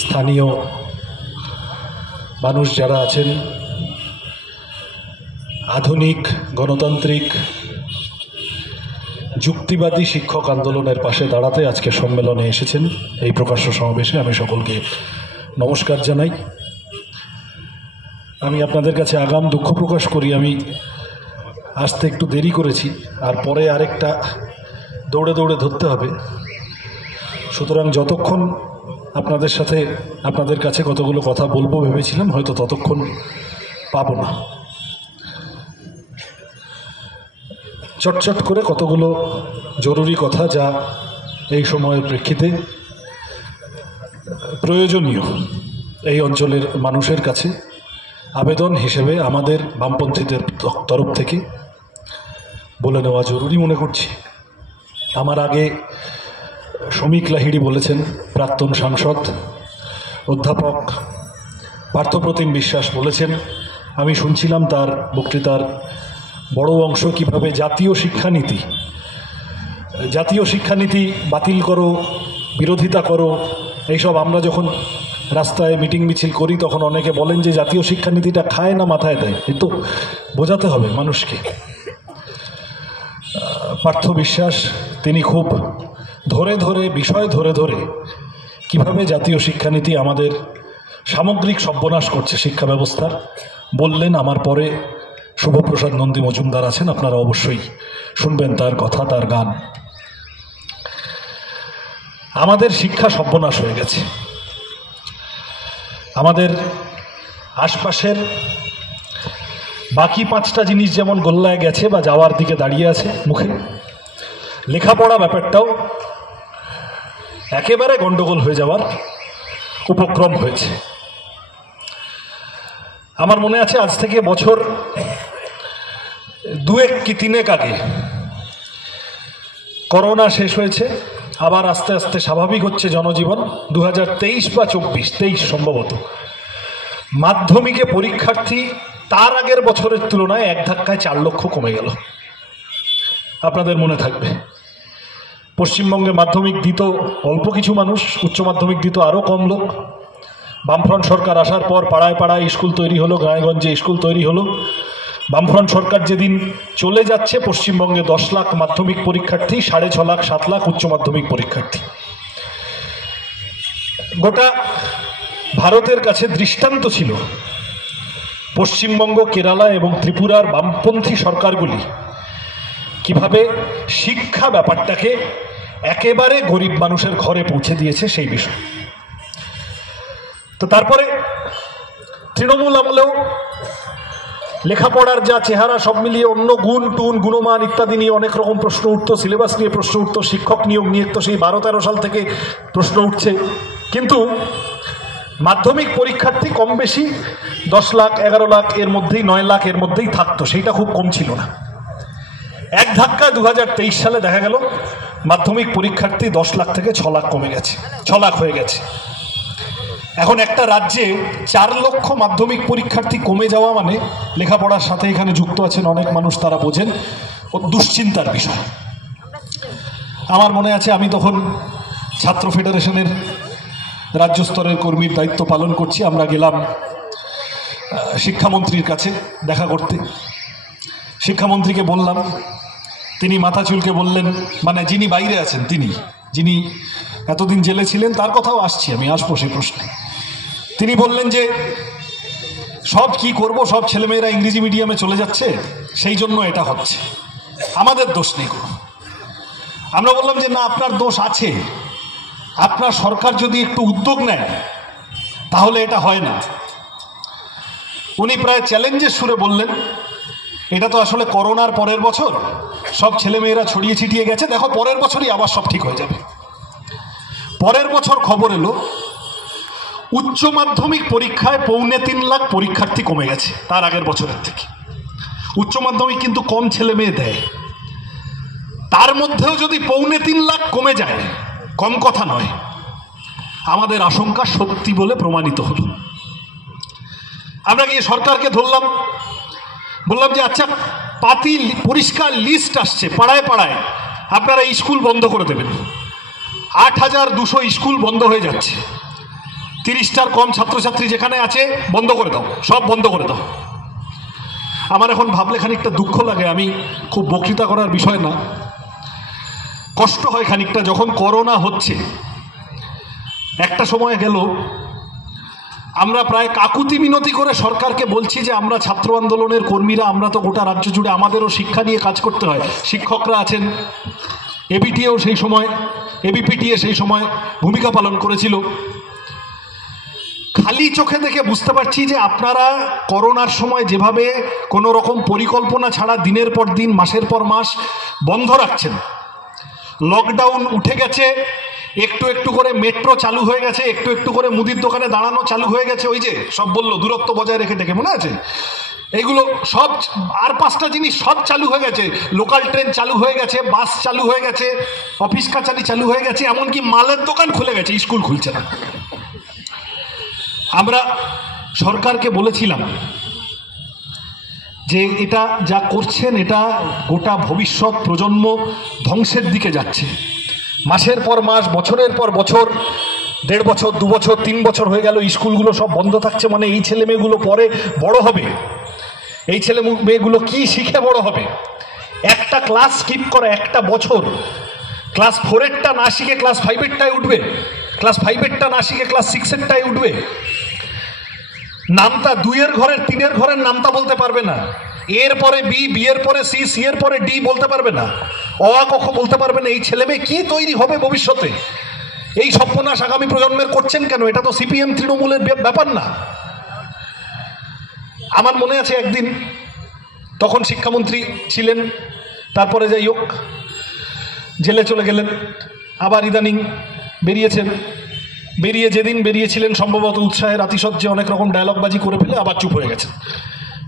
স্থানীয় মানুষ যারা আছেন, আধুনিক গণতান্ত্রিক যুক্তিবাদী শিক্ষক আন্দোলনের পাশে দাঁড়াতে আজকে সম্মেলনে এসেছেন। এই প্রকাশ্য সমাবেশে আমি সকলকে নমস্কার জানাই। আমি আপনাদের কাছে আগাম দুঃখ প্রকাশ করি, আমি আসতে একটু দেরি করেছি, আর পরে আরেকটা দৌড়ে দৌড়ে ধরতে হবে। সুতরাং যতক্ষণ আপনাদের কাছে কতগুলো কথা বলবো ভেবেছিলাম, হয়তো ততক্ষণ পাবো না। চটচট করে কতগুলো জরুরি কথা, যা এই সময়ের প্রেক্ষিতে প্রয়োজনীয়, এই অঞ্চলের মানুষের কাছে আবেদন হিসেবে আমাদের বামপন্থীদের তরফ থেকে বলে নেওয়া জরুরি মনে করছি। আমার আগে শ্রমিক লাহিড়ী বলেছেন, প্রাক্তন সাংসদ অধ্যাপক পার্থপ্রতিম বিশ্বাস বলেছেন, আমি শুনছিলাম তার বক্তৃতার বড় অংশ, কিভাবে জাতীয় শিক্ষানীতি বাতিল করো, বিরোধিতা করো, এইসব আমরা যখন রাস্তায় মিটিং মিছিল করি তখন অনেকে বলেন যে জাতীয় শিক্ষানীতিটা খায় না মাথায় দেয়। কিন্তু বোঝাতে হবে মানুষকে। পার্থ বিশ্বাস তিনি খুব বিষয় ধরে ধরে কিভাবে জাতীয় শিক্ষানীতি আমাদের সামগ্রিক সর্বনাশ করছে শিক্ষা ব্যবস্থার বললেন। আমার পরে শুভপ্রসাদ নন্দী মজুমদার আছেন, আপনারা অবশ্যই শুনবেন তার কথা, তার গান। আমাদের শিক্ষা সর্বনাশ হয়ে গেছে। আমাদের আশপাশের বাকি 5টা জিনিস যেমন গোল্লায় গেছে বা যাওয়ার দিকে দাঁড়িয়ে আছে মুখে, লেখাপড়া ব্যাপারটাও একেবারে গন্ডগোল হয়ে যাওয়ার উপক্রম হয়েছে। আমার মনে আছে আজ থেকে বছর 2 কি 3 আগে করোনা শেষ হয়েছে, আবার আস্তে আস্তে স্বাভাবিক হচ্ছে জনজীবন। 2023 বা 23 সম্ভবত মাধ্যমিকে পরীক্ষার্থী তার আগের বছরের তুলনায় এক ধাক্কায় 4 লক্ষ কমে গেল। আপনাদের মনে থাকবে পশ্চিমবঙ্গে মাধ্যমিক দিত অল্প কিছু মানুষ, উচ্চ মাধ্যমিক দিত আরও কম লোক। বামফ্রন্ট সরকার আসার পর পাড়ায় পাড়ায় স্কুল তৈরি হলো, গাঁয়ে-গঞ্জে স্কুল তৈরি হলো। বামফ্রন্ট সরকার যেদিন চলে যাচ্ছে, পশ্চিমবঙ্গে 10 লাখ মাধ্যমিক পরীক্ষার্থী, 6.5 লাখ 7 লাখ উচ্চ মাধ্যমিক পরীক্ষার্থী। গোটা ভারতের কাছে দৃষ্টান্ত ছিল পশ্চিমবঙ্গ, কেরালা এবং ত্রিপুরার বামপন্থী সরকারগুলি কিভাবে শিক্ষা ব্যাপারটাকে একেবারে গরিব মানুষের ঘরে পৌঁছে দিয়েছে সেই বিষয়। তো তারপরে তৃণমূল আমলেও লেখাপড়ার যা চেহারা, সব মিলিয়ে অন্য গুণমান ইত্যাদি নিয়ে অনেক রকম প্রশ্ন উঠত, সিলেবাস নিয়ে প্রশ্ন উঠত, শিক্ষক নিয়োগ নিয়ে তো সেই 12-13 সাল থেকে প্রশ্ন উঠছে। কিন্তু মাধ্যমিক পরীক্ষার্থী কম বেশি 10 লাখ 11 লাখ এর মধ্যেই, 9 লাখ এর মধ্যেই থাকতো, সেইটা খুব কম ছিল না। এক ধাক্কায় 2023 সালে দেখা গেল মাধ্যমিক পরীক্ষার্থী 10 লাখ থেকে 6 লাখ কমে গেছে, 6 লাখ হয়ে গেছে। এখন একটা রাজ্যে 4 লক্ষ মাধ্যমিক পরীক্ষার্থী কমে যাওয়া মানে, লেখাপড়ার সাথে এখানে যুক্ত আছেন অনেক মানুষ, তারা বোঝেন, ও দুশ্চিন্তার বিষয়। আমার মনে আছে আমি তখন ছাত্র ফেডারেশনের রাজ্য স্তরের কর্মীর দায়িত্ব পালন করছি। আমরা গেলাম শিক্ষামন্ত্রীর কাছে দেখা করতে। শিক্ষামন্ত্রীকে বললাম, তিনি মাথা চুলকে বললেন, মানে যিনি বাইরে আছেন, যিনি এতদিন জেলে ছিলেন, তার কথাও আমি আসবো সেই প্রশ্নে। তিনি বললেন যে সব কি করব, সব ছেলেমেয়েরা ইংরেজি মিডিয়ামে চলে যাচ্ছে, সেই জন্য এটা হচ্ছে, আমাদের দোষ নেই কোনো। আমরা বললাম যে না, আপনার দোষ আছে। আপনার সরকার যদি একটু উদ্যোগ নেয় তাহলে এটা হয় না। উনি প্রায় চ্যালেঞ্জের সুরে বললেন, এটা তো আসলে করোনার পরের বছর, সব ছেলেমেয়েরা ছড়িয়ে ছিটিয়ে গেছে, দেখো পরের বছরই আবার সব ঠিক হয়ে যাবে। পরের বছর খবর এলো উচ্চ মাধ্যমিক পরীক্ষায় 3.25 লাখ পরীক্ষার্থী কমে গেছে তার আগের বছরের থেকে। উচ্চ মাধ্যমিক কিন্তু কম ছেলে মেয়ে দেয়, তার মধ্যেও যদি 3.25 লাখ কমে যায়, কম কথা নয়। আমাদের আশঙ্কা সত্যি বলে প্রমাণিত হলো। আমরা গিয়ে সরকারকে ধরলাম, বললাম যে আচ্ছা, পরিষ্কার লিস্ট আসছে পাড়ায় পাড়ায়, আপনারা স্কুল বন্ধ করে দেবেন। 8,200 স্কুল বন্ধ হয়ে যাচ্ছে, 30টার কম ছাত্রছাত্রী যেখানে আছে বন্ধ করে দাও, সব বন্ধ করে দাও। আমার এখন ভাবলে খানিকটা দুঃখ লাগে, আমি খুব বক্তৃতা করার বিষয় না, কষ্ট হয় খানিকটা। যখন করোনা হচ্ছে, একটা সময় গেল আমরা প্রায় কাকুতি মিনতি করে সরকারকে বলছি যে আমরা ছাত্র আন্দোলনের কর্মীরা, আমরা তো গোটা রাজ্য জুড়ে আমাদেরও শিক্ষা নিয়ে কাজ করতে হয়, শিক্ষকরা আছেন, এবিটিএও সেই সময়, এবিপিটিএ সেই সময় ভূমিকা পালন করেছিল। খালি চোখে দেখে বুঝতে পারছি যে আপনারা করোনার সময় যেভাবে কোনো রকম পরিকল্পনা ছাড়া দিনের পর দিন, মাসের পর মাস বন্ধ রাখছেন, লকডাউন উঠে গেছে, একটু একটু করে মেট্রো চালু হয়ে গেছে, একটু একটু করে মুদির দোকানে দাঁড়ানো চালু হয়ে গেছে, ওই যে সব বললো দূরত্ব বজায় রেখে দেখে, মনে আছে এইগুলো সব, আর 5টা জিনিস সব চালু হয়ে গেছে, লোকাল ট্রেন চালু হয়ে গেছে, বাস চালু হয়ে গেছে, অফিস কাছারি চালু হয়ে গেছে, এমনকি মালের দোকান খুলে গেছে, স্কুল খুলছে না। আমরা সরকারকে বলেছিলাম যে এটা যা করছেন এটা গোটা ভবিষ্যৎ প্রজন্ম ধ্বংসের দিকে যাচ্ছে। মাসের পর মাস, বছরের পর বছর, 1.5 বছর, 2 বছর, 3 বছর হয়ে গেল স্কুলগুলো সব বন্ধ থাকছে, মানে এই ছেলে মেয়েগুলো পরে বড় হবে, এই ছেলে মেয়েগুলো কি শিখে বড় হবে? একটা ক্লাস স্কিপ করে, একটা বছর ক্লাস 4-এরটা না শিখে ক্লাস 5-এরটায় উঠবে, ক্লাস 5-এরটা না শিখে ক্লাস 6-এরটায় উঠবে, নামটা 2-এর ঘরের 3-এর ঘরের নামটা বলতে পারবে না, এর পরে বি, বি এর পরে সি, সি এর পরে ডি বলতে পারবে না, অ আ ক খ বলতে পারবে না। এই ছেলে মেয়ে কি তৈরি হবে ভবিষ্যতে? এই সর্বনাশ আগামী প্রজন্মের করছেন কেন? এটা তো সিপিএম তৃণমূলের ব্যাপার না। আমার মনে আছে একদিন, তখন শিক্ষামন্ত্রী ছিলেন, তারপরে যাই হোক জেলে চলে গেলেন, আবার ইদানিং বেরিয়েছেন, বেরিয়ে যেদিন বেরিয়েছিলেন সম্ভবত উৎসাহের আতিশয্যে অনেক রকম ডায়লগবাজি করে ফেলে আবার চুপ হয়ে গেছেন।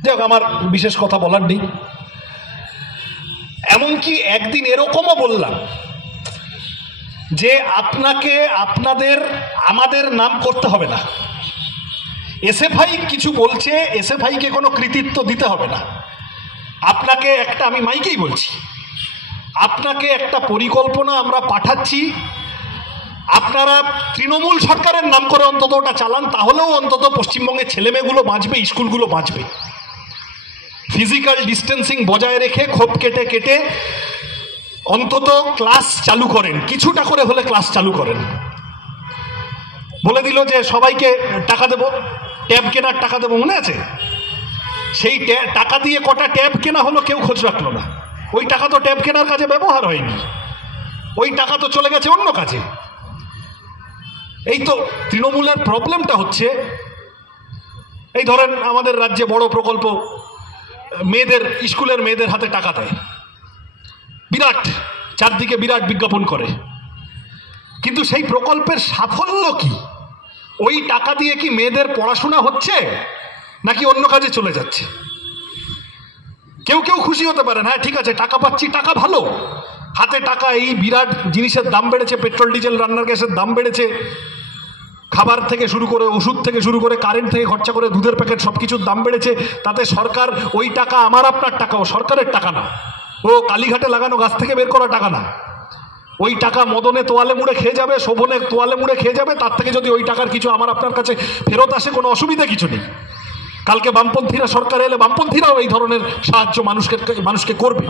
যাই হোক, আমার বিশেষ কথা বলার নেই। এমনকি একদিন এরকমও বললাম যে আপনাকে, আপনাদের, আমাদের নাম করতে হবে না, এসএফআই কিছু বলছে, এসএফআইকে কোনো কৃতিত্ব দিতে হবে না, আপনাকে একটা, আমি মাইকেই বলছি, আপনাকে একটা পরিকল্পনা আমরা পাঠাচ্ছি, আপনারা তৃণমূল সরকারের নাম করে অন্তত ওটা চালান, তাহলেও অন্তত পশ্চিমবঙ্গের ছেলেমেয়েগুলো বাঁচবে, স্কুলগুলো বাঁচবে। ফিজিক্যাল ডিস্টেন্সিং বজায় রেখে, খোপ কেটে কেটে অন্তত ক্লাস চালু করেন, কিছুটা করে হলে ক্লাস চালু করেন। বলে দিল যে সবাইকে টাকা দেব, ট্যাব কেনার টাকা দেবো, মনে আছে? সেই টাকা দিয়ে কটা ট্যাব কেনা হলো কেউ খোঁজ রাখলো না। ওই টাকা তো ট্যাব কেনার কাজে ব্যবহার হয়নি, ওই টাকা তো চলে গেছে অন্য কাজে। এই তো তৃণমূলের প্রবলেমটা হচ্ছে, এই ধরেন আমাদের রাজ্যে বড় প্রকল্প, মেয়েদের, স্কুলের মেয়েদের হাতে টাকা দেয়, বিরাট, চারদিকে বিরাট বিজ্ঞাপন করে, কিন্তু সেই প্রকল্পের সাফল্য কি? ওই টাকা দিয়ে কি মেয়েদের পড়াশোনা হচ্ছে নাকি অন্য কাজে চলে যাচ্ছে? কেউ কেউ খুশি হতে পারেন, হ্যাঁ ঠিক আছে টাকা পাচ্ছি, টাকা ভালো, হাতে টাকা, এই বিরাট জিনিসের দাম বেড়েছে, পেট্রোল ডিজেল রান্নার গ্যাসের দাম বেড়েছে, খাবার থেকে শুরু করে, ওষুধ থেকে শুরু করে, কারেন্ট থেকে খরচা করে, দুধের প্যাকেট সব কিছুর দাম বেড়েছে, তাতে সরকার ওই টাকা, আমার আপনার টাকা, ও সরকারের টাকা না, ও কালীঘাটে লাগানো গাছ থেকে বের করা টাকা না, ওই টাকা মদনে তোয়ালে মুড়ে খেয়ে যাবে, শোভনে তোয়ালে মুড়ে খেয়ে যাবে, তার থেকে যদি ওই টাকার কিছু আমার আপনার কাছে ফেরত আসে কোনো অসুবিধা কিছু নেই। কালকে বামপন্থীরা সরকার এলে বামপন্থীরাও এই ধরনের সাহায্য মানুষকে করবে।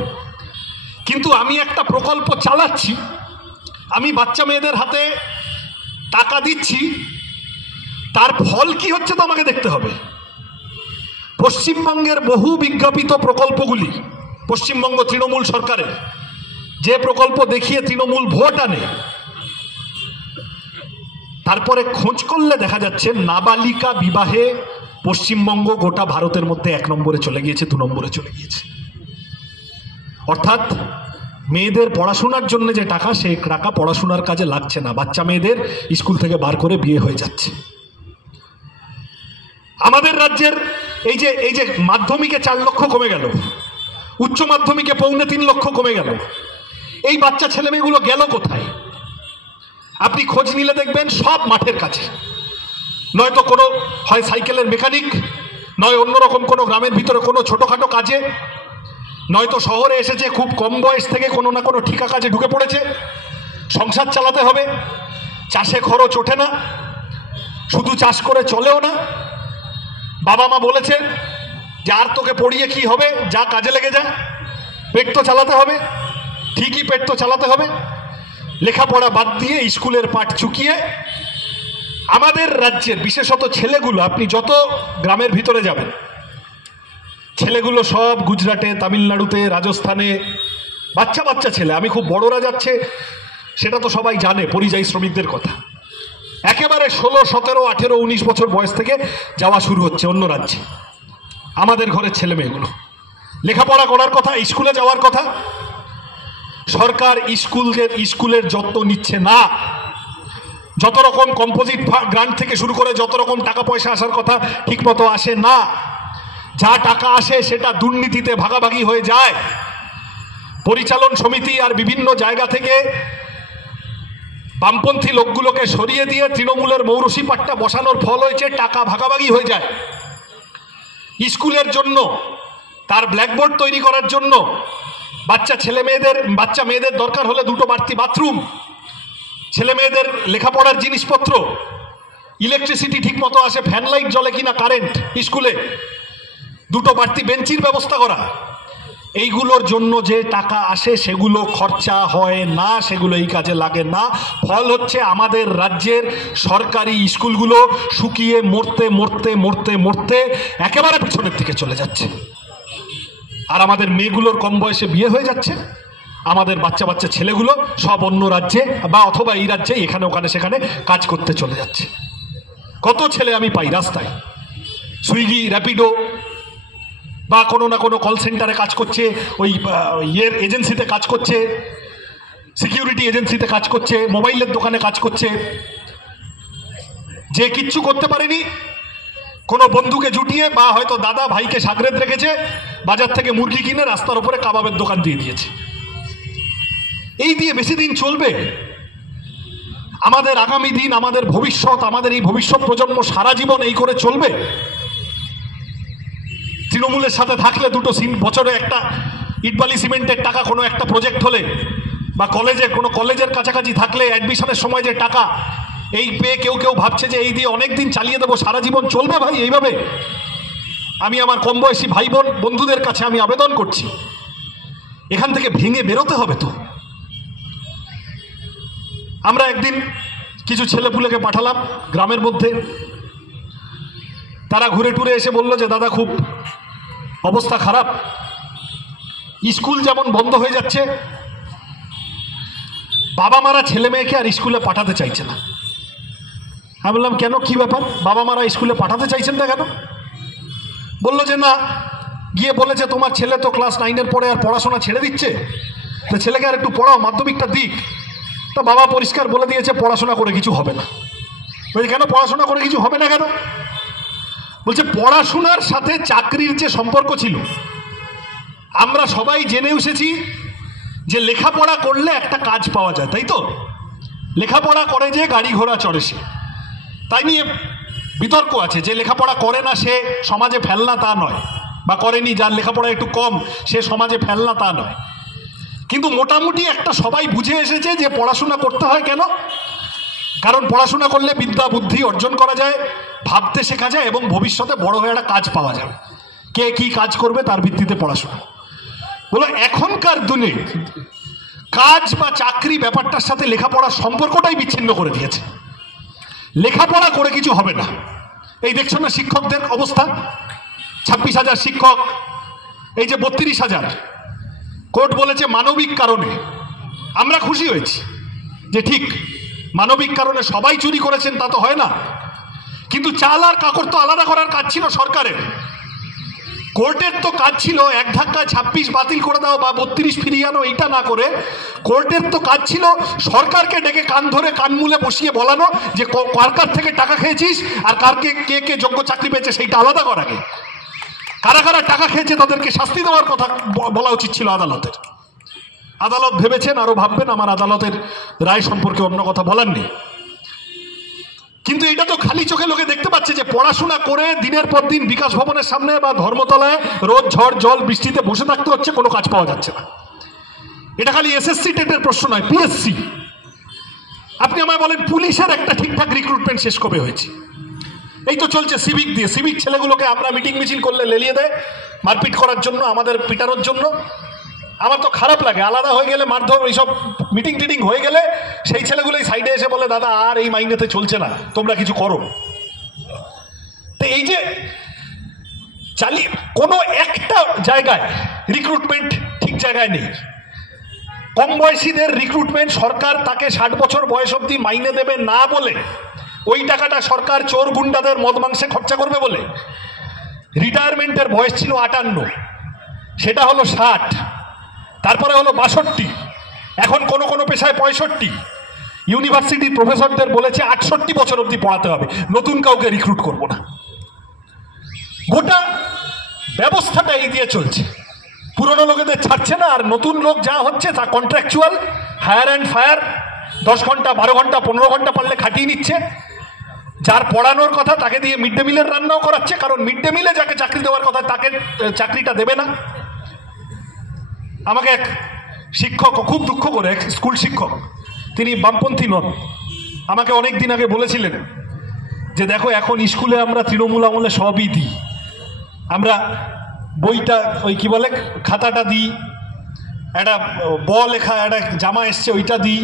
কিন্তু আমি একটা প্রকল্প চালাচ্ছি, আমি বাচ্চা মেয়েদের হাতে টাকা দিচ্ছি, তার ফল কি হচ্ছে তো আমাকে দেখতে হবে। পশ্চিমবঙ্গের বহু বিজ্ঞাপিত প্রকল্পগুলি, পশ্চিমবঙ্গ তৃণমূল সরকারের যে প্রকল্প দেখিয়ে তৃণমূল ভোট আনে, তারপরে খোঁজ করলে দেখা যাচ্ছে নাবালিকা বিবাহে পশ্চিমবঙ্গ গোটা ভারতের মধ্যে 1 নম্বরে চলে গিয়েছে, 2 নম্বরে চলে গিয়েছে। অর্থাৎ মেয়েদের পড়াশোনার জন্য যে টাকা, সেই টাকা পড়াশোনার কাজে লাগছে না, বাচ্চা মেয়েদের স্কুল থেকে বার করে বিয়ে হয়ে যাচ্ছে। আমাদের রাজ্যের এই যে মাধ্যমিকে 4 লক্ষ কমে গেল, উচ্চ মাধ্যমিকে 2.25 লক্ষ কমে গেল, এই বাচ্চা ছেলে মেয়েগুলো গেল কোথায়? আপনি খোঁজ নিলে দেখবেন সব মাঠের কাছে, নয়তো কোনো হয় সাইকেলের মেকানিক, নয় অন্যরকম কোনো গ্রামের ভিতরে কোনো ছোটোখাটো কাজে, নয়তো শহরে এসেছে খুব কম বয়স থেকে কোনো না কোনো ঠিকা কাজে ঢুকে পড়েছে, সংসার চালাতে হবে, চাষে খরচ ওঠে না, শুধু চাষ করে চলেও না। বাবা মা বলেছে যে আর তোকে পড়িয়ে কি হবে, যা কাজে লেগে যা, পেট তো চালাতে হবে। ঠিকই পেট তো চালাতে হবে। লেখাপড়া বাদ দিয়ে স্কুলের পাঠ চুকিয়ে আমাদের রাজ্যের বিশেষত ছেলেগুলো, আপনি যত গ্রামের ভিতরে যাবেন, ছেলেগুলো সব গুজরাটে, তামিলনাড়ুতে, রাজস্থানে, বাচ্চা বাচ্চা ছেলে। আমি খুব বড়রা যাচ্ছে সেটা তো সবাই জানে, পরিযায়ী শ্রমিকদের কথা। একেবারে 16, 17, 18, 19 বছর বয়স থেকে যাওয়া শুরু হচ্ছে অন্য রাজ্যে। আমাদের ঘরের ছেলে মেয়েগুলো লেখাপড়া করার কথা, স্কুলে যাওয়ার কথা। সরকার স্কুলের যত্ন নিচ্ছে না। যত রকম কম্পোজিট গ্রান্ট থেকে শুরু করে যত রকম টাকা পয়সা আসার কথা ঠিকমতো আসে না। যা টাকা আসে সেটা দুর্নীতিতে ভাগাভাগি হয়ে যায়। পরিচালন সমিতি আর বিভিন্ন জায়গা থেকে বামপন্থী লোকগুলোকে সরিয়ে দিয়ে তৃণমূলের মৌরসি পাট্টা বসানোর ফল হয়েছে টাকা ভাগাভাগি হয়ে যায়। স্কুলের জন্য, তার ব্ল্যাকবোর্ড তৈরি করার জন্য বাচ্চা মেয়েদের দরকার হলে 2টো বাড়তি বাথরুম, ছেলে মেয়েদের লেখাপড়ার জিনিসপত্র, ইলেকট্রিসিটি ঠিক মতো আসে, ফ্যান লাইট জ্বলে কিনা, কারেন্ট, স্কুলে 2টো বাড়তি বেঞ্চির ব্যবস্থা করা। এইগুলোর জন্য যে টাকা আসে সেগুলো খরচা হয় না, সেগুলো এই কাজে লাগে না। ফল হচ্ছে আমাদের রাজ্যের সরকারি স্কুলগুলো শুকিয়ে মরতে মরতে মরতে মরতে একেবারে পিছনের দিকে চলে যাচ্ছে। আর আমাদের মেয়েগুলোর কম বয়সে বিয়ে হয়ে যাচ্ছে। আমাদের বাচ্চা বাচ্চা ছেলেগুলো সব অন্য রাজ্যে বা অথবা এই রাজ্যে এখানে ওখানে সেখানে কাজ করতে চলে যাচ্ছে। কত ছেলে আমি পাই রাস্তায়, সুইগি, র্যাপিডো বা কোনো না কোনো কল সেন্টারে কাজ করছে, ওই এজেন্সিতে কাজ করছে, সিকিউরিটি এজেন্সিতে কাজ করছে, মোবাইলের দোকানে কাজ করছে। যে কিচ্ছু করতে পারেনি, কোনো বন্ধুকে জুটিয়ে বা হয়তো দাদা ভাইকে সাগরেদ রেখেছে, বাজার থেকে মুরগি কিনে রাস্তার উপরে কাবাবের দোকান দিয়ে দিয়েছে। এই দিয়ে বেশি দিন চলবে? আমাদের আগামী দিন, আমাদের ভবিষ্যৎ, আমাদের এই ভবিষ্যৎ প্রজন্ম সারা জীবন এই করে চলবে? তৃণমূলের সাথে থাকলে বছরে একটা ইটবালি সিমেন্টের টাকা, কোনো একটা প্রজেক্ট হলে বা কোনো কলেজের কাছাকাছি থাকলে অ্যাডমিশনের সময় যে টাকা, এই পেয়ে কেউ কেউ ভাবছে যে এই দিয়ে অনেক দিন চালিয়ে দেবো, সারা জীবন চলবে ভাই এইভাবে? আমি আমার কম বয়সী ভাই বোন বন্ধুদের কাছে আমি আবেদন করছি, এখান থেকে ভেঙে বেরোতে হবে। তো আমরা একদিন কিছু ছেলেপুলেকে পাঠালাম গ্রামের মধ্যে, তারা ঘুরে টুরে এসে বলল যে দাদা খুব অবস্থা খারাপ, স্কুল যেমন বন্ধ হয়ে যাচ্ছে, বাবা মারা ছেলে মেয়েকে আর স্কুলে পাঠাতে চাইছে না। আমি বললাম কেন, কি ব্যাপার, বাবা মারা স্কুলে পাঠাতে চাইছেন না কেন? বললো যে না, গিয়ে বলেছে তোমার ছেলে তো ক্লাস 9-এর পরে আর পড়াশোনা ছেড়ে দিচ্ছে, তো ছেলেকে আর একটু পড়াও, মাধ্যমিকটা দিক। তা বাবা পরিষ্কার বলে দিয়েছে পড়াশোনা করে কিছু হবে না। বলছে কেন পড়াশোনা করে কিছু হবে না কেন? বলছে পড়াশোনার সাথে চাকরির যে সম্পর্ক ছিল, আমরা সবাই জেনে এসেছি যে লেখাপড়া করলে একটা কাজ পাওয়া যায়, তাই তো? লেখাপড়া করে যে গাড়ি ঘোড়া চড়ে সে, তাই নিয়ে বিতর্ক আছে। যে লেখাপড়া করে না সে সমাজে ফেলনা তা নয়, বা করেনি যার লেখাপড়া একটু কম সে সমাজে ফেলনা তা নয়। কিন্তু মোটামুটি একটা সবাই বুঝে এসেছে যে পড়াশোনা করতে হয়। কেন? কারণ পড়াশোনা করলে বিদ্যা বুদ্ধি অর্জন করা যায়, ভাবতে শেখা যায় এবং ভবিষ্যতে বড় হয়ে একটা কাজ পাওয়া যাবে। কে কি কাজ করবে তার ভিত্তিতে পড়াশোনা। বলো এখনকার দিনে কাজ বা চাকরি ব্যাপারটার সাথে লেখাপড়ার সম্পর্কটাই বিচ্ছিন্ন করে দিয়েছে। লেখাপড়া করে কিছু হবে না। এই দেখছো না শিক্ষকদের অবস্থা, 26,000 শিক্ষক, এই যে 32,000, কোর্ট বলেছে মানবিক কারণে। আমরা খুশি হয়েছি যে ঠিক মানবিক কারণে সবাই চুরি করেছেন তা তো হয় না, কিন্তু চাল আর কাকড় তো আলাদা করার কাজ ছিল সরকারের। কোর্টের তো কাজ ছিল এক ধাক্কায় 26 বাতিল করে দাও বা 32 ফিরিয়ে আনো, এইটা না করে কোর্টের তো কাজ ছিল সরকারকে ডেকে কান ধরে কানমূলে বসিয়ে বলানো যে কার থেকে টাকা খেয়েছিস আর কে কে যোগ্য চাকরি পেয়েছে সেইটা আলাদা করাকে। কারা কারা টাকা খেয়েছে তাদেরকে শাস্তি দেওয়ার কথা বলা উচিত ছিল আদালতের। আদালত ভেবেছেন, আরো ভাববেন, আমার আদালতের রায় সম্পর্কে অন্য কথা বলার নেই। কিন্তু এটা তো খালি চোখে লোকে দেখতে পাচ্ছে যে পড়াশোনা করে দিনের পর দিন বিকাশ ভবনের সামনে বা ধর্মতলায় রোদ ঝড় জল বৃষ্টিতে বসে থাকতে হচ্ছে, কোনো কাজ পাওয়া যাচ্ছে না। এটা খালি এসএসসি টেটের প্রশ্ন নয়, পিএসসি আপনি আমায় বলেন পুলিশের একটা ঠিকঠাক রিক্রুটমেন্ট শেষ কবে হয়েছে? এই তো চলছে সিভিক দিয়ে। সিভিক ছেলেগুলোকে আমরা মিটিং মিছিল করলে লেলিয়ে দেয় মারপিট করার জন্য, আমাদের পিটানোর জন্য। আমার তো খারাপ লাগে, আলাদা হয়ে গেলে মারধর, এইসব মিটিং টিটিং হয়ে গেলে সেই ছেলেগুলোই সাইডে এসে বলে দাদা আর এই মাইনেতে চলছে না, তোমরা কিছু করো। তো এই যে চালিয়ে কোনো একটা জায়গায় রিক্রুটমেন্ট ঠিক জায়গায় নেই। কম বয়সীদের রিক্রুটমেন্ট সরকার তাকে 60 বছর বয়স অবধি মাইনে দেবে না বলে, ওই টাকাটা সরকার চোর গুন্ডাদের মদ মাংসে খরচা করবে বলে। রিটায়ারমেন্টের বয়স ছিল 58, সেটা হলো 60, তারপরে হলো 62, এখন কোনো কোনো পেশায় 65। ইউনিভার্সিটির প্রফেসরদের বলেছে 68 বছর অবধি পড়াতে হবে, নতুন কাউকে রিক্রুট করব না। গোটা ব্যবস্থাটা এই দিয়ে চলছে। পুরনো লোকেদের ছাড়ছে না, আর নতুন লোক যা হচ্ছে তা কন্ট্রাকচুয়াল, হায়ার অ্যান্ড ফায়ার, 10 ঘন্টা 12 ঘন্টা 15 ঘন্টা পারলে খাটিয়ে নিচ্ছে। যার পড়ানোর কথা তাকে দিয়ে মিড ডে মিলের রান্নাও করাচ্ছে, কারণ মিড ডে মিলে যাকে চাকরি দেওয়ার কথা তাকে চাকরিটা দেবে না। আমাকে এক শিক্ষক, খুব দুঃখ করে, এক স্কুল শিক্ষক, তিনি বামপন্থী নন, আমাকে অনেক দিন আগে বলেছিলেন যে দেখো এখন স্কুলে আমরা তৃণমূল আমলে সবই দিই, আমরা বইটা ওই কি বলে খাতাটা দিই, একটা লেখা একটা জামা এসছে ওইটা দিই,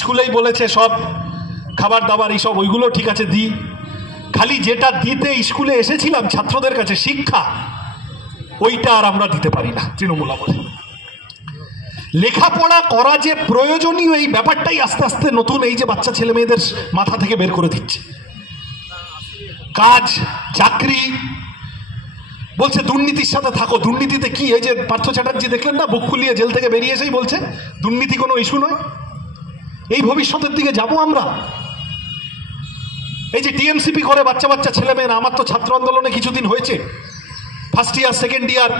স্কুলেই বলেছে সব খাবার দাবার এইসব ওইগুলো ঠিক আছে দিই, খালি যেটা দিতে স্কুলে এসেছিলাম ছাত্রদের কাছে শিক্ষা, ওইটা আর আমরা দিতে পারি না তৃণমূল আমলে। লেখাপড়া করা যে প্রয়োজনীয় এই ব্যাপারটাই আস্তে আস্তে নতুন এই যে বাচ্চা ছেলে মেয়েদের মাথা থেকে বের করে দিচ্ছে। কাজ চাকরি বলছে দুর্নীতির সাথে থাকো। দুর্নীতিতে কি? এই যে পার্থ চ্যাটার্জি দেখলেন না, বুক ফুলিয়ে জেল থেকে বেরিয়ে এসেই বলছে দুর্নীতি কোনো ইস্যু নয়। এই ভবিষ্যতের দিকে যাব আমরা। এই যে টিএমসিপি করে বাচ্চা বাচ্চা ছেলে মেয়েরা, আমার তো ছাত্র আন্দোলনে কিছুদিন হয়েছে, ফার্স্ট ইয়ার সেকেন্ড ইয়ার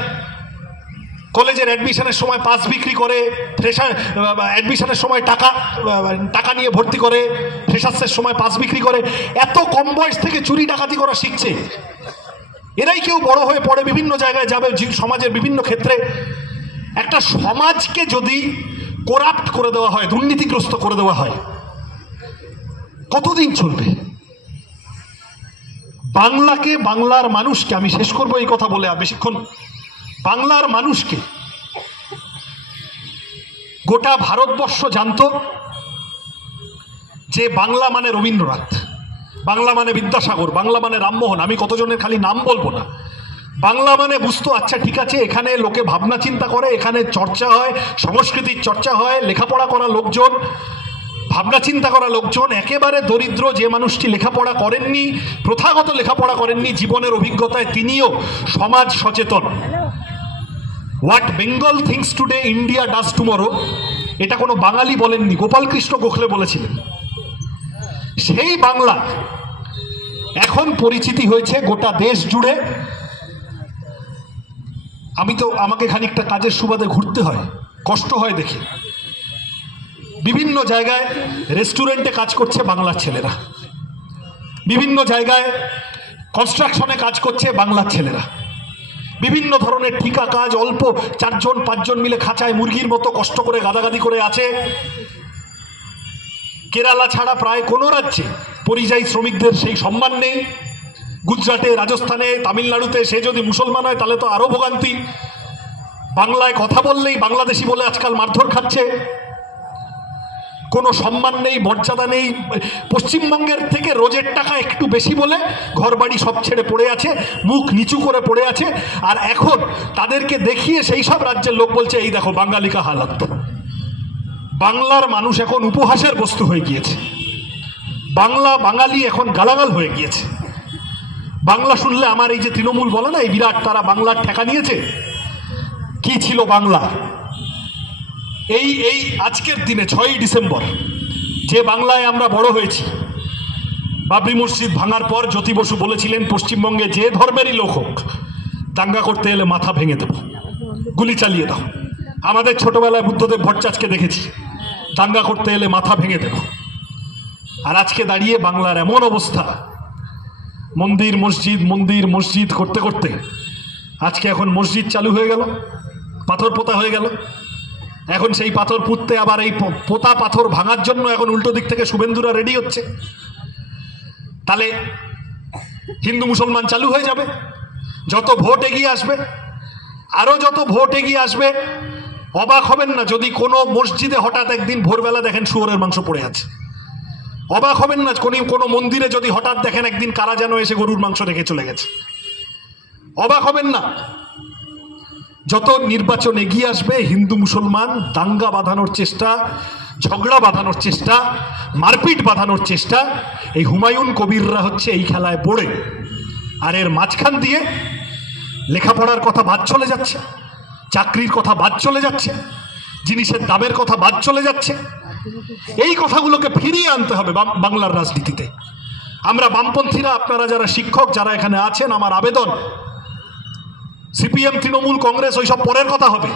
কলেজের অ্যাডমিশনের সময় পাস বিক্রি করে, ফ্রেশার অ্যাডমিশনের সময় টাকা নিয়ে ভর্তি করে, ফ্রেশার্সের সময় পাস বিক্রি করে, এত কম বয়স থেকে চুরি ডাকাতি করা শিখছে। এরাই কেউ বড় হয়ে পড়ে বিভিন্ন জায়গায় যাবে, সমাজের বিভিন্ন ক্ষেত্রে। একটা সমাজকে যদি করাপ্ট করে দেওয়া হয়, দুর্নীতিগ্রস্ত করে দেওয়া হয়, কতদিন চলবে? বাংলাকে, বাংলার মানুষকে, আমি শেষ করবো এই কথা বলে আর বেশিক্ষণ, বাংলার মানুষকে গোটা ভারতবর্ষ জানতো যে বাংলা মানে রবীন্দ্রনাথ, বাংলা মানে বিদ্যাসাগর, বাংলা মানে রামমোহন, আমি কতজনের খালি নাম বলবো না। বাংলা মানে বুঝতো আচ্ছা ঠিক আছে এখানে লোকে ভাবনা চিন্তা করে, এখানে চর্চা হয়, সংস্কৃতির চর্চা হয়, লেখাপড়া করা লোকজন, ভাবনা চিন্তা করা লোকজন। একেবারে দরিদ্র যে মানুষটি লেখাপড়া করেননি, প্রথাগত লেখাপড়া করেননি, জীবনের অভিজ্ঞতায় তিনিও সমাজ সচেতন। What Bengal things today India does tomorrow, এটা কোনো বাঙালি বলেননি, গোপালকৃষ্ণ গোখলে বলেছিলেন। সেই বাংলা এখন পরিচিতি হয়েছে গোটা দেশ জুড়ে। আমাকে খানিকটা কাজের সুবাদে ঘুরতে হয়, কষ্ট হয় দেখি, বিভিন্ন জায়গায় রেস্টুরেন্টে কাজ করছে বাংলার ছেলেরা, বিভিন্ন জায়গায় কনস্ট্রাকশনে কাজ করছে বাংলার ছেলেরা, বিভিন্ন ধরনের ঠিকা কাজ, অল্প 4জন 5জন মিলে খাঁচায় মুরগির মতো কষ্ট করে গাদাগাদি করে আছে। কেরালা ছাড়া প্রায় কোনো রাজ্যে পরিযায়ী শ্রমিকদের সেই সম্মান নেই। গুজরাটে, রাজস্থানে, তামিলনাড়ুতে সে যদি মুসলমান হয় তাহলে তো আরও ভোগান্তি। বাংলায় কথা বললেই বাংলাদেশি বলে আজকাল মারধর খাচ্ছে, কোনো সম্মান নেই, মর্যাদা নেই। পশ্চিমবঙ্গের থেকে রোজের টাকা একটু বেশি বলে ঘরবাড়ি সব ছেড়ে পড়ে আছে, মুখ নিচু করে পড়ে আছে। আর এখন তাদেরকে দেখিয়ে সেই সব রাজ্যের লোক বলছে এই দেখো বাঙালি কা হালাত। বাংলার মানুষ এখন উপহাসের বস্তু হয়ে গিয়েছে, বাঙালি এখন গালাগাল হয়ে গিয়েছে। বাংলা শুনলে আমার এই যে তৃণমূল বলে না, এই বিরাট তারা বাংলার ঠেকা নিয়েছে। কি ছিল বাংলা? এই আজকের দিনে 6ই ডিসেম্বর যে বাংলায় আমরা বড় হয়েছি, বাবরি মসজিদ ভাঙার পর জ্যোতি বসু বলেছিলেন পশ্চিমবঙ্গে যে ধর্মেরই লোক হোক দাঙ্গা করতে এলে মাথা ভেঙে দেব, গুলি চালিয়ে দাও। আমাদের ছোটবেলায় বুদ্ধদেব ভট্টাচার্যকে দেখেছি, দাঙ্গা করতে এলে মাথা ভেঙে দেব। আর আজকে দাঁড়িয়ে বাংলার এমন অবস্থা, মন্দির মসজিদ মন্দির মসজিদ করতে করতে আজকে এখন মসজিদ চালু হয়ে গেল, পাথর পোতা হয়ে গেল। এখন সেই পাথর পুঁততে আবার এই পোতা পাথর ভাঙার জন্য এখন উল্টো দিক থেকে শুভেন্দুরা রেডি হচ্ছে। তাহলে হিন্দু মুসলমান চালু হয়ে যাবে। যত ভোট এগিয়ে আসবে, আরও যত ভোট এগিয়ে আসবে, অবাক হবেন না যদি কোনো মসজিদে হঠাৎ একদিন ভোরবেলা দেখেন শুয়োরের মাংস পড়ে আছে। অবাক হবেন না কোনো মন্দিরে যদি হঠাৎ দেখেন একদিন কারা যেন এসে গরুর মাংস রেখে চলে গেছে। অবাক হবেন না। যত নির্বাচন এগিয়ে আসবে, হিন্দু মুসলমান দাঙ্গা বাঁধানোর চেষ্টা, ঝগড়া বাঁধানোর চেষ্টা, মারপিট বাঁধানোর চেষ্টা, এই হুমায়ুন কবিররা হচ্ছে এই খেলায় পড়ে। আর এর মাঝখান দিয়ে লেখাপড়ার কথা বাদ চলে যাচ্ছে, চাকরির কথা বাদ চলে যাচ্ছে, জিনিসের দামের কথা বাদ চলে যাচ্ছে। এই কথাগুলোকে ফিরিয়ে আনতে হবে বাংলার রাজনীতিতে। আমরা বামপন্থীরা, আপনারা যারা শিক্ষক যারা এখানে আছেন, আমার আবেদন, সিপিএম, তৃণমূল, কংগ্রেস ওইসব পরের কথা হবে।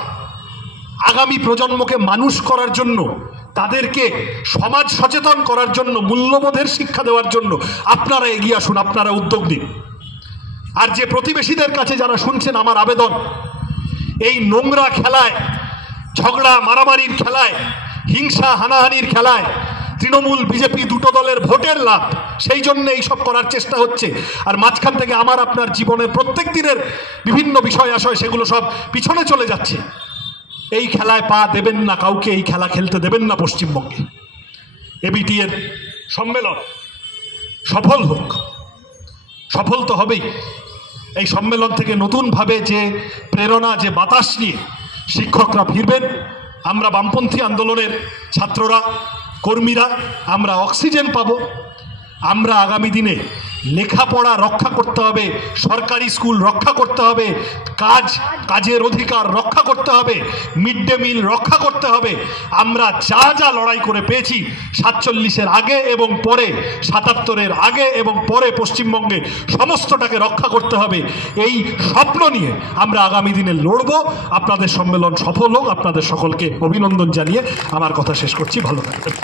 আগামী প্রজন্মকে মানুষ করার জন্য, তাদেরকে সমাজ সচেতন করার জন্য, মূল্যবোধের শিক্ষা দেওয়ার জন্য আপনারা এগিয়ে আসুন, আপনারা উদ্যোগ দিন। আর যে প্রতিবেশীদের কাছে যারা শুনছেন, আমার আবেদন, এই নোংরা খেলায়, ঝগড়া মারামারির খেলায়, হিংসা হানাহানির খেলায় তৃণমূল বিজেপি দুটো দলের ভোটের লাভ, সেই জন্য এইসব করার চেষ্টা হচ্ছে। আর মাঝখান থেকে আমার আপনার জীবনের প্রত্যেক দিনের বিভিন্ন বিষয় আশয় সেগুলো সব পিছনে চলে যাচ্ছে। এই খেলায় পা দেবেন না, কাউকে এই খেলা খেলতে দেবেন না পশ্চিমবঙ্গে। এবিটি এর সম্মেলন সফল হোক, সফল তো হবেই। এই সম্মেলন থেকে নতুনভাবে যে প্রেরণা, যে বাতাস নিয়ে শিক্ষকরা ফিরবেন, আমরা বামপন্থী আন্দোলনের ছাত্ররা, কর্মীরা, আমরা অক্সিজেন পাব। আমরা আগামী দিনে লেখাপড়া রক্ষা করতে হবে, সরকারি স্কুল রক্ষা করতে হবে, কাজের অধিকার রক্ষা করতে হবে, মিড ডে মিল রক্ষা করতে হবে। আমরা যা যা লড়াই করে পেয়েছি 47-এর আগে এবং পরে, 77-এর আগে এবং পরে পশ্চিমবঙ্গে, সমস্তটাকে রক্ষা করতে হবে। এই স্বপ্ন নিয়ে আমরা আগামী দিনে লড়ব। আপনাদের সম্মেলন সফল হোক। আপনাদের সকলকে অভিনন্দন জানিয়ে আমার কথা শেষ করছি। ভালো থাকবেন।